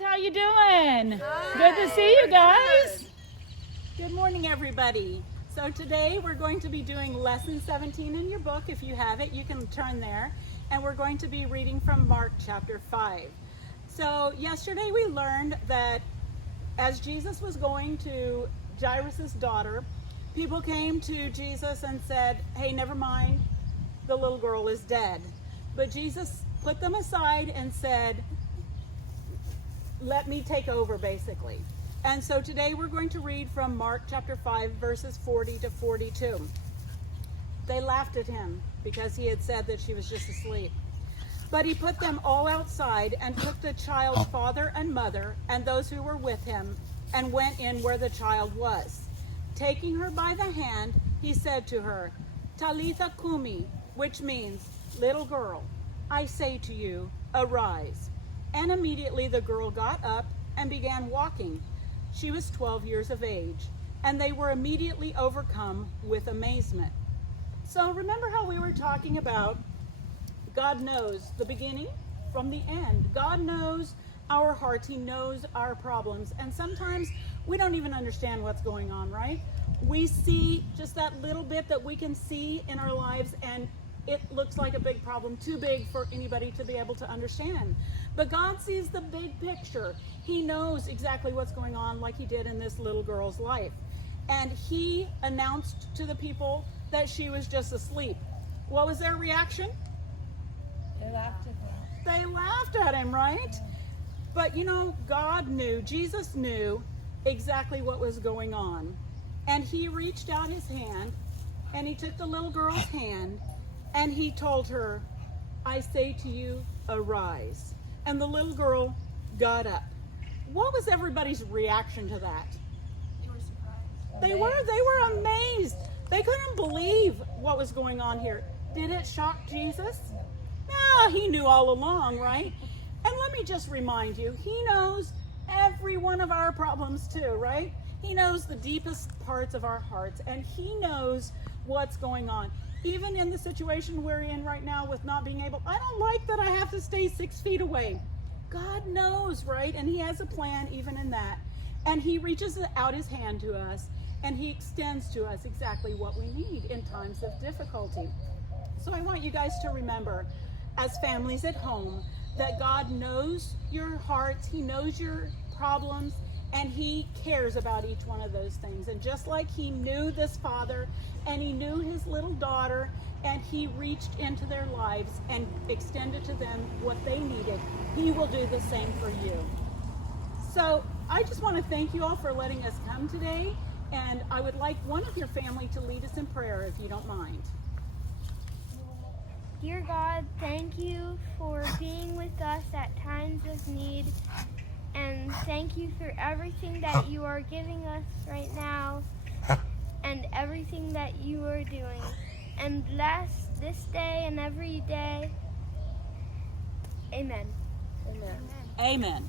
How you doing? Hi. Good to see you guys. Good morning, everybody. So today we're going to be doing lesson 17 in your book. If you have it, you can turn there. And we're going to be reading from Mark chapter 5. So yesterday we learned that as Jesus was going to Jairus' daughter, people came to Jesus and said, hey, never mind, the little girl is dead. But Jesus put them aside and said, let me take over, basically. And so today we're going to read from Mark chapter 5, verses 40 to 42. They laughed at him because he had said that she was just asleep. But he put them all outside and took the child's father and mother and those who were with him and went in where the child was. Taking her by the hand, he said to her, Talitha Kumi, which means, little girl, I say to you, arise. And immediately the girl got up and began walking. She was 12 years of age, and they were immediately overcome with amazement. So remember how we were talking about God knows the beginning from the end. God knows our hearts. He knows our problems. And sometimes we don't even understand what's going on, right? We see just that little bit that we can see in our lives, and it looks like a big problem, too big for anybody to be able to understand. But God sees the big picture. He knows exactly what's going on, like he did in this little girl's life. And he announced to the people that she was just asleep. What was their reaction? They laughed at him. They laughed at him, right? But you know, God knew, Jesus knew exactly what was going on. And he reached out his hand, and he took the little girl's hand, and he told her, I say to you, arise. And the little girl got up. What was everybody's reaction to that? They were surprised. They were amazed. They couldn't believe what was going on here. Did it shock Jesus? No, he knew all along, right? And let me just remind you, he knows every one of our problems too, right? He knows the deepest parts of our hearts, and he knows what's going on. Even in the situation we're in right now with not being able, I don't like that I have to stay 6 feet away. God knows, right? And he has a plan even in that. And he reaches out his hand to us, and he extends to us exactly what we need in times of difficulty. So I want you guys to remember, as families at home, that God knows your hearts, he knows your problems, and he cares about each one of those things. And just like he knew this father, and he knew his little daughter, and he reached into their lives and extended to them what they needed, he will do the same for you. So I just want to thank you all for letting us come today, and I would like one of your family to lead us in prayer, if you don't mind. Dear God, thank you for being with us at times of need, and thank you for everything that you are giving us right now and everything that you are doing. And bless this day and every day. Amen. Amen. Amen.